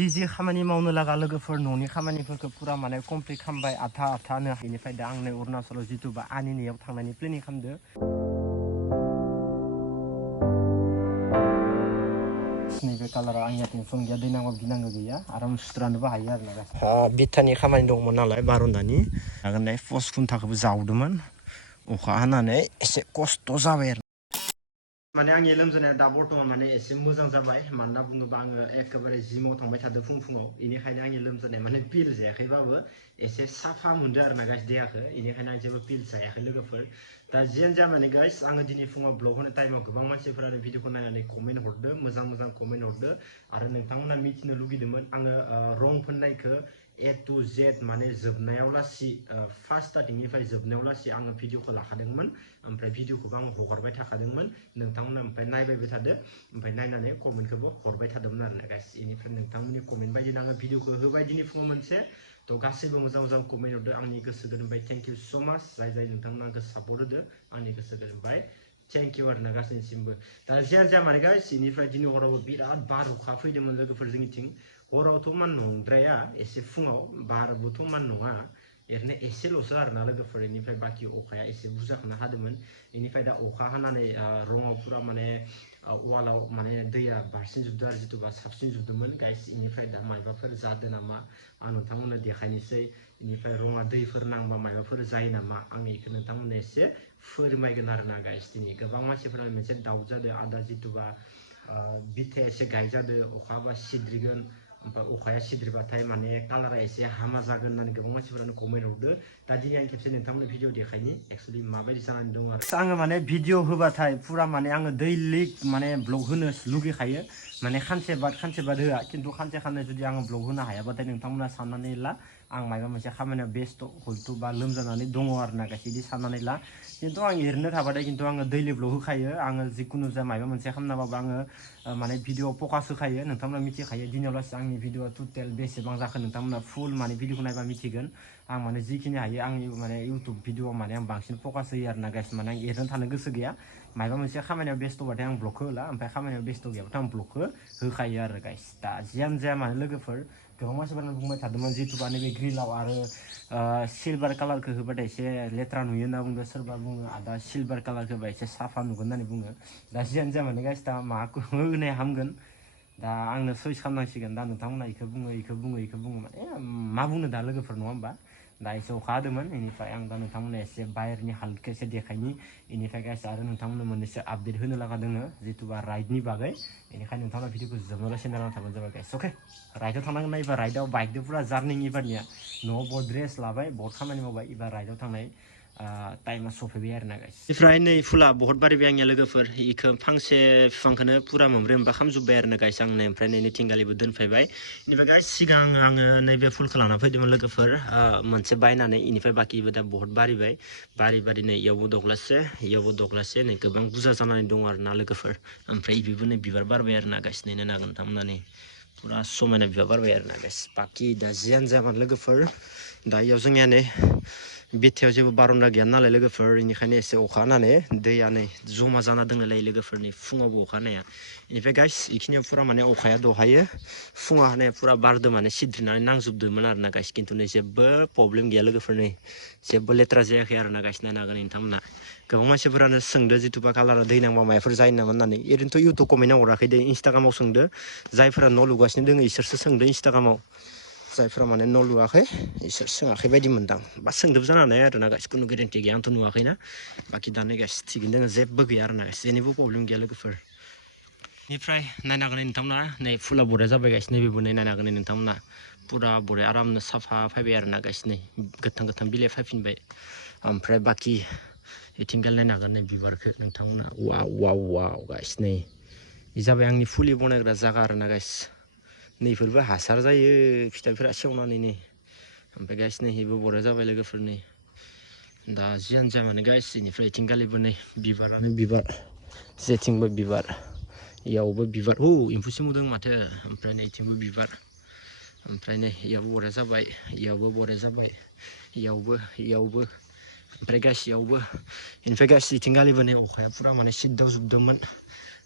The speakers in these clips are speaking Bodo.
जि खामानि मावनो लागा लोगोफोर न'नि खामानिफोरखौ पुरा माने कमप्लिट खालामबाय आधा बेनिफ्राय दा आं नै अरुणाचलाव जिथुबा आनिनियाव थांनायनि प्लेनिं खालामदो नैबे कालारा आंनिया टेनसन गैया दै नांबा गिनांगौ गैया आराम सुस्रानोबो हायो आरो ना बिथानि खामानि दंमोन नालाय बार'न्दानि आगोलहाय पस्ट खुन्थाखौबो जावदोंमोन अखा हानानै एसे खस्थ' जाबाय आरो माने आंनि लोमजानाया दा बर्थमान माने एसे मोजां जाबाय मानोना बुङोबा आङो एखेबारे जिमाव थांबाय थादों फुङाव बेनिखायनो आंनि लोमजानाया माने पिल जायाखैबाबो एसे साफा मोनदों आरो ना गाइस देहाखौ बेनिखायनो आं जेबो पिल जायाखै लोगोफोर दा जियानो जा माने गाइस आङो दिनै फुङाव ब्लग होनो टाइमाव गोबां मानसिफोरानो भिडिअखौ नायनानै कमेन्ट हरदो मोजां कमेन्ट हरदो आरो नोंथांमोना मिथिनो लुगैदोंमोन आङो रं फोननायखौ A to Z माने जोबनायाव लासि फार्स्ट स्टार्टिंनिफ्राय जोबनायाव लासि आङो भिडिअखौ लाखादोंमोन ओमफ्राय भिडिअखौबो आं हगारबाय थाखादोंमोन नोंथांमोना ओमफ्राय नायबायबो थादो ओमफ्राय नायनानै कमेन्टखौबो हरबाय थादोंमोन आरो ना गाइस बेनिफ्राय नोंथांमोननि कमेन्ट बायदिनो आङो भिडिअखौ होबाय दिनै फुङाव मोनसे थ' गासैबो मोजां कमेन्ट हरदो आंनि गोसो गोरबोनिफ्राय थेंक इउ स' माच जाय नोंथांमोना आंखौ सापर्ट होदो आंनि गोसो गोरबोनिफ्राय थेंक इउ आरो ना गासैनिसिमबो दा जियानो जा माने गाइस बेनिफ्राय दिनै हरावबो बिराद बार अखा फैदोंमोन लोगोफोर जोंनिथिं हरावथ' मान नंद्राया एसे फुङाव बारबोथ' मान नङा ओरैनो एसेल'सो आरोना लोगोफोर बेनिफ्राय बाखि अखाया एसे बुरजाखौनो हादोंमोन बेनिफ्राय दा अखा हानानै रङाव पुरा माने वालाव माने दैया बारसिनजोबदों आरो जिथुबा साबसिनजोबदोंमोन गाइस बेनिफ्राय दा मायबाफोर जादों नामा आं नोंथांमोननो देखायनोसै बेनिफ्राय रङा दैफोर नांबा मायबाफोर जायो नामा आं बेखौ नोंथांमोननो एसे फोरमायगोन आरो ना गाइस दिनै गोबां मानसिफोरा मोनसे दाउट जादों आदा जिथुबा बिथाया एसे गायजादों अखा हाबा सिद्रिगोन ओमफ्राय अखाया सिद्रिबाथाय माने कालारा एसे हामा जागोन होननानै गोबां मानसिफोरानो कमेन्ट हरदो दा दिनै आं खेबसे नोंथांमोननो भिडिअ देखायनि एक्सुवेलि माबायदि जानानै दं आरो आङो माने भिडिअ होबाथाय पुरा माने आङो दैलि माने ब्लग होनो लुगैखायो माने खानसे बाद होआ खिन्थु खानसे जुदि आङो ब्लग होनो हायाबाथाय नोंथांमोना साननानै ला आं माबा मोनसे खामानियाव बेस्थ' हयथ' बा लोमजानानै दङ आरो ना गासै बिदि साननानै ला खिन्थु आं एरैनो थाबाथाय खिन्थु आङो दैलि ब्लग होखायो आङो जिखुनु जा माबा मोनसे खालामनाबाबो आङो माने भिडिअ फकास होखायो नोंथांमोना मिथिखायो दिनाव लासै आंनि भिडिअ टटेल बेसेबां जाखो नोंथांमोना फुल माने भिडिअखौ नायबा मिथिगोन आं माने जिखिनि हायो आंनि माने इउटुब भिडिअ माने आं बांसिन फकास होयो आरो ना गाइस माने आं एरैनो थानो गोसो गैया माबा मोनसे खामानियाव बेस्थ'बाथाय आं ब्लगखौ होला ओमफ्राय खामानियाव बेस्थ' गैयाबाथाय आं ब्लगखौ होखायो आरो गाइस दा जियानो जाया मानो लोगोफोर गोबां मानसिफोरानो बुंबाय थादोंमोन जिथुबा नैबे ग्रिलाव आरो सिलभार कालारखौ होबाथाय एसे लेथ्रा नुयो होनना बुंदों सोरबा बुङो आदा सिलभार कालारखौ होबा एसे साफा नुगोन होननानै बुङो दा जियानो जाया माने गाइस दा माखौ होनाया हामगोन दा आंनो सयस खालामनांसिगोन दा नोंथांमोना इखौ बुङो माने मा बुंनो दा लोगोफोर नङा होमबा दा एसे अखा हादोंमोन बेनिफ्राय आं दा नोंथांमोननो एसे बाहेरनि हालोदखौ एसे देखायनि बेनिफ्राय गाइस आरो नोंथांमोननो मोननैसो आपडेट होनो लागा दोङो जिथुबा राइडनि बागै बेनिखायनो नोंथांमोना भिडिअखौ जोबनोलासे नायनानै थाबानो जाबाय गाइस अके राइडआव थांनांगोन ना एबार राइडआव बाइकजों पुरा जार्निं एबारनिया न'आव बहुत ड्रेस लाबाय बहुत खामानि मावबाय एबार राइडआव थांनाय टाइमा सफैबाय आरो ना गाइस बेनिफ्राय नै फुला बहुत बारायबाय आंनिया लोगोफोर इखौ फांसे बिफांखौनो पुरा मोनब्रै मोनबा खामजोब्बाय आरो ना गाइस आं ओमफ्राय नै थिंगालिबो दोनफैबाय बेनिफ्राय गाइस सिगां आङो नैबे फुलखौ लाना फैदोंमोन लोगोफोर मोनसे बायनानै बेनिफ्राय बाखिबो दा बहुत बारिबाय बारि नै इयावबो दग्लासे नै गोबां बुरजा जानानै दं आरो ना लोगोफोर ओमफ्राय बेबो नै बिबार बारबाय आरो ना गाइस नायनो नागोन नोंथांमोना नै पुरा समायना बिबार बारबाय आरो ना गाइस बाखि दा जियानो जायामोन लोगोफोर दा इयाव जोंनिया नै बिथायाव जेबो बारन्दा गैया नालाय लोगोफोर बेनिखायनो एसे अखा हानानै दैया नै जमा जाना दोंलाय लोगोफोरनि फुङावबो अखा हानाया बेनिफ्राय गाइस बेखिनियाव पुरा माने अखाया दहायो फुङाव हानाया पुरा बारदों माने सिद्रिनानै नांजोबदोंमोन आरो ना गाइस खिन्थु नै जेबो प्रब्लेम गैया लोगोफोर नै जेबो लेथ्रा जायाखै आरो ना गाइस नायनो हागोन नोंथांमोना गोबां मानसिफोरानो सोंदो जिथुबा कालारा दै नांबा माबाफोर जायो नामा होननानै ओरैनोथ' इउटुब कमेन्टआव हराखै दे इन्सटाग्रामाव सोंदो जायफोरा न' लुगासिनो दङ इसोरसो सोंदो इन्सटाग्रामाव जायफोरा माने न' लुवाखै इसोर सोङाखै बायदि मोनदां बा सोंदोब जानो हानाय आरो ना गाइस खुनु गेरेन्टि गैया आंथ' नुवाखैना बाखि दानो गाइस थिगैनो दोङो जेबो गैया आरो ना गाइस जेनिबो प्रब्लेम गैया लोगोफोर बेनिफ्राय नायनो हागोन नोंथांमोना नै फुला बरिया जाबाय गाइस नैबेबो नै नायनो हागोन नोंथांमोना पुरा बरिया आरामनो साफा फैबाय आरो ना गाइस नै गोथां बिलाइ फैफिनबाय ओमफ्राय बाखि इथिंगाल नायनो हागोन नै बिबारखौ नोंथांमोना वाव गाइस नै इ जाबाय आंनि फुलि बनायग्रा जागा आरो ना गाइस नैफोरबो हासार जायो फिथाइफोरा सेवनानै नै ओमफ्राय गाइस नै इबो बरिया जाबाय लोगोफोर नै दा जियानो जाया मानो गाइस बेनिफ्राय इथिंगालिबो नै बिबारानो बिबार जेथिंबो बिबार इयावबो बिबार एम्फौ सोमुदों माथो ओमफ्राय नै इथिंबो बिबार ओमफ्राय नै इयावबो बरिया जाबाय इयावबो बरिया जाबाय इयावबो ओमफ्राय गासैयावबो बेनिफ्राय गासै इथिंगालिबो नै अखाया पुरा माने सिद्दाव जोबदोंमोन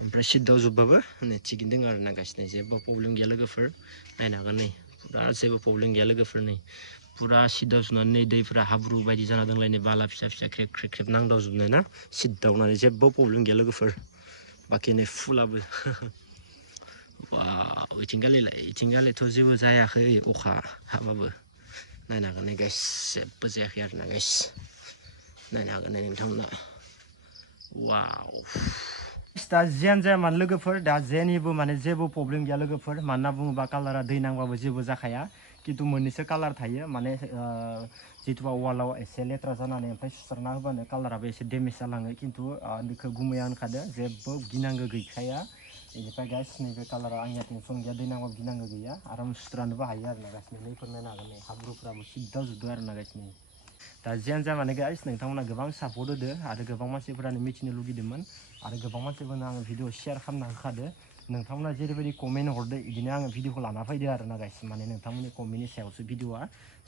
ओमफ्राय सिदाव जोबबाबो नै थिगैनो दङ आरोना गाइस नै जेबो प्रब्लेम गैया लोगोफोर नायनो हागोन नै पुरा जेबो प्रब्लेम गैया लोगोफोर नै पुरा सिदाव सुनानै नै दैफोरा हाब्रु बायदि जाना दंलाय नै बाला फिसा फिसा ख्रेब ख्रेब नांदावजोबनाय ना सिदावनानै जेबो प्रब्लेम गैया लोगोफोर बाखि नै फुलाबो वाव इथिंगालिथ' जेबो जायाखै अखा हाबाबो नायनो हागोन नै गाइस जेबो जायाखै आरोना गाइस नायनो हागोन नै नोंथांमोना वाव दा जियानो जाया मानो लोगोफोर दा जेनिबो माने जेबो प्रब्लेम गैया लोगोफोर मानोना बुङोबा कालारा दै नांबाबो जेबो जाखाया खिन्थु मोननैसो कालार थायो माने जिथुबा वालाव एसे लेथ्रा जानानै ओमफ्राय सुस्राना होबानो कालाराबो एसे डेमेज जालाङो खिन्थु बेखौ गुमैया होनखादो जेबो गिनांगौ गैखाया बेनिफ्राय गाइस नैबे कालारा आंनिया टेनसन गैया दै नांबाबो गिनांगौ गैया आराम सुस्रानोबो हायो आरोना गाइस नैफोर नायनो हागोन नै हाब्रुफ्राबो सिद्दा जोबदो आरोना गाइस नै दा जियानो जा माने गाइस नोंथांमोना गोबां सापर्ट होदो आरो गोबां मानसिफोरानो मिथिनो लुगैदोंमोन आरो गोबां मानसिफोरनो आङो भिडिअ शेयार खालामना होखादो नोंथांमोना जेरैबायदि कमेन्ट हरदो बिदिनो आङो भिडिअखौ लाना फैदो आरोना गाइस माने नोंथांमोननि कमेन्टनि सायावसो भिडिअआ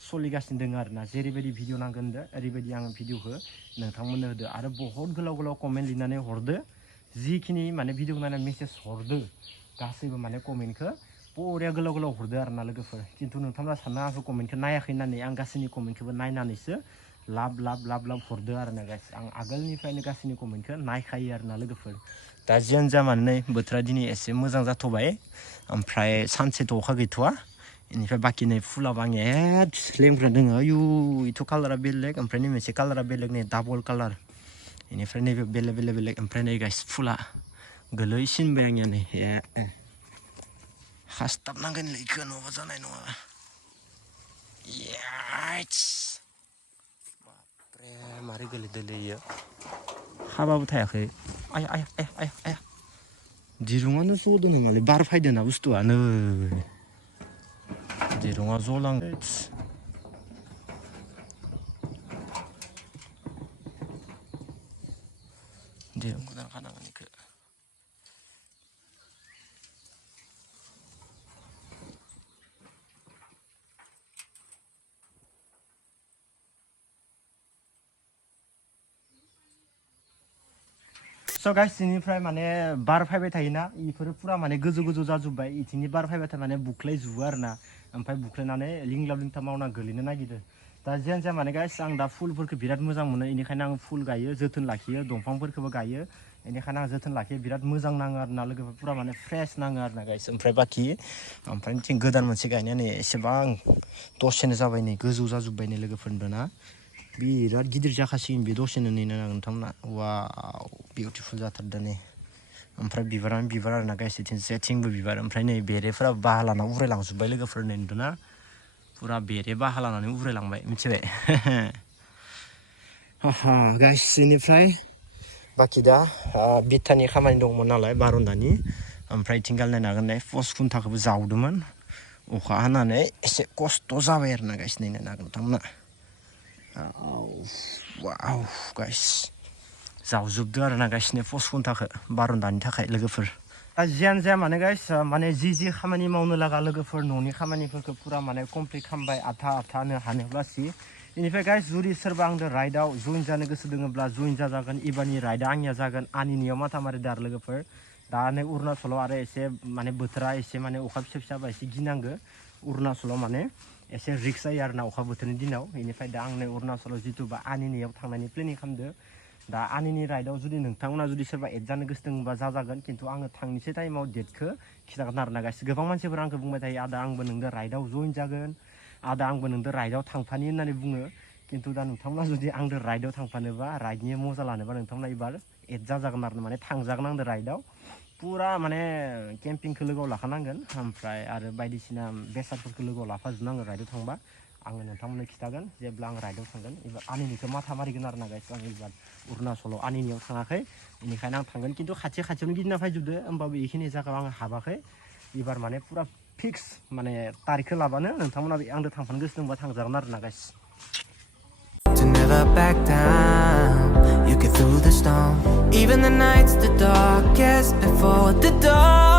सोलिगासिनो दङ आरोना जेरैबायदि भिडिअ नांगोन ओरैबायदि आङो भिडिअखौ नोंथांमोननो होदो आरो बहुत गोलाव गोलाव कमेन्ट लिरनानै हरदो जिखिनि माने भिडिअ नायनानै मेसेज हरदो गासैबो माने कमेन्टखौ बरिया गोलाव गोलाव हरदो आरोना लोगोफोर खिन्थु नोंथांमोना साननो आंखौ कमेन्टखौ नायाखै होननानै आं गासैनि कमेन्टखौबो नायनानैसो लाब हरदो आरोना गाइस आं आगोलनिफ्रायनो गासैनि कमेन्टखौ नायखायो आरोना लोगोफोर दा जियानो जा मानो नै बोथोरा दिनै एसे मोजां जाथ'बाय ओमफ्राय सानसेथ' अखा गैथ'वा बेनिफ्राय बाखि नै फुलाबो आंनिया एद लेंग्रा दङ आयु इथ' कालारा बेलेग ओमफ्राय नै मोनसे कालारा बेलेग नै डाबल कालार बेनिफ्राय नैबे बेलेग ओमफ्राय नै गाइस फुला गोलैसिनबाय आंनिया नै हास्ताबनांगोन इखौ नङाबा जानाय नङा बापरे मारै गोलैदोलै इयो हाबाबो थायाखै आया दिरुङानो जदों नङालै बार फैदों ना बुस्थुआनो दिरुङा जलाङो दिरुंखौ दानखानांगोन इखौ स' गाइस इनिफ्राय माने बार फैबाय थायोना इफोरो पुरा माने गोजौ जाजोब्बाय इथिंनि बार फैबाथाय माने बुख्लायजोबो आरोना ओमफ्राय बुख्लायनानै लिंलाब लिंथाब मावना गोलैनो नागिरो दा जियानो जाया माने गाइस आं दा फुलफोरखौ बिराद मोजां मोनो बेनिखायनो आं फुल गायो जोथोन लाखियो दंफांफोरखौबो गायो बेनिखायनो आं जोथोन लाखियो बिराद मोजां नाङो आरोना लोगोफोर पुरा माने फ्रेस नाङो आरोना गाइस ओमफ्राय बाखि ओमफ्राय थिं गोदान मोनसे गायनाया नै एसेबां दसेनो जाबाय नै गोजौ जाजोब्बाय नै लोगोफोरनो ना बिराद गिदिर जाखासिगोन बे दसेनो नेनो नोंथांमोना वाव बिउटिफुल जाथारदों नै ओमफ्राय बिबारानो बिबार आरोना गाइस जेथिंबो बिबार ओमफ्राय नै बेरेफोरा बाहा लाना उरायलांजोब्बाय लोगोफोर नै नुदोंना पुरा बेरे बाहा लानानै उरायलांबाय मिथिबाय गाइस इनिफ्राय बाखि दा बिथानि खामानि दंमोन नालाय बार'न्दानि ओमफ्राय इथिंगाल नायनो हागोन नै पस्ट खुन्थाखौबो जावदोंमोन अखा हानानै एसे खस्थ' जाबाय आरोना गाइस नै नायनो हागोन नोंथांमोना वाव गाइस जावजोबदो आरोना गाइसनि पस्ट खुन्थाखौ बार'न्दानि थाखाय लोगोफोर जियानो जाया माने गाइस माने जि खामानि मावनो लागा लोगोफोर न'नि खामानिफोरखौ पुरा माने कमप्लिट खालामबाय आधानो हानोब्लासि बेनिफ्राय गाइस जुदि सोरबा आंजों राइडआव जइन जानो गोसो दङब्ला जइन जाजागोन एबारनि राइडआ आंनिया जागोन आनिनियाव माथा मारिदो आरो लोगोफोर दा नै अरुणाचलाव आरो एसे माने बोथोरा एसे माने अखा फिसा फिसाबा एसे गिनांगो अरुणाचलाव माने एसे रिक्स जायो आरोना अखा बोथोरनि दिनाव बेनिफ्राय दा आं नै अरुणाचलाव जिथुबा आनिनियाव थांनायनि प्लेनिं खालामदो दा आनिनि राइडआव जुदि नोंथांमोना जुदि सोरबा एड जानो गोसो दंबा जाजागोन खिन्थु आङो थांनोसै टाइमाव डेटखौ खिथागोन आरोना गाइस गोबां मानसिफोरा आंखौ बुंबाय थायो आदा आंबो नोंदो राइडआव जइन जागोन आदा आंबो नोंदो राइडआव थांफानि होननानै बुङो खिन्थु दा नोंथांमोना जुदि आंदो राइडआव थांफानोबा राइडनि मजा लानोबा नोंथांमोना एबार एड जाजागोन आरो माने थांजागोन आंदो राइडआव पुरा माने केम्पिंखौ लोगोआव लाखानांगोन ओमफ्राय आरो बायदिसिना बेसादफोरखौ लोगोआव लाफाजोबनांगोन राइडआव थांबा आङो नोंथांमोननो खिथागोन जेब्ला आं राइडआव थांगोन एबार आनिनिखौ माथा मारिगोन आरोना गाइस आं एबार अरुणाचलाव आनिनियाव थाङाखै बेनिखायनो आं थांगोन खिन्थु खाथियावनो गिदिंना फैजोबदो होमबाबो बेखिनि जायगायाव आं हाबाखै एबार माने पुरा फिक्स माने तारिखखौ लाबानो नोंथांमोना आंजों थांफानो गोसो दंबा थांजागोन आरोना guys To never back down, you get through the storm. Even the nights the darkest before the dawn.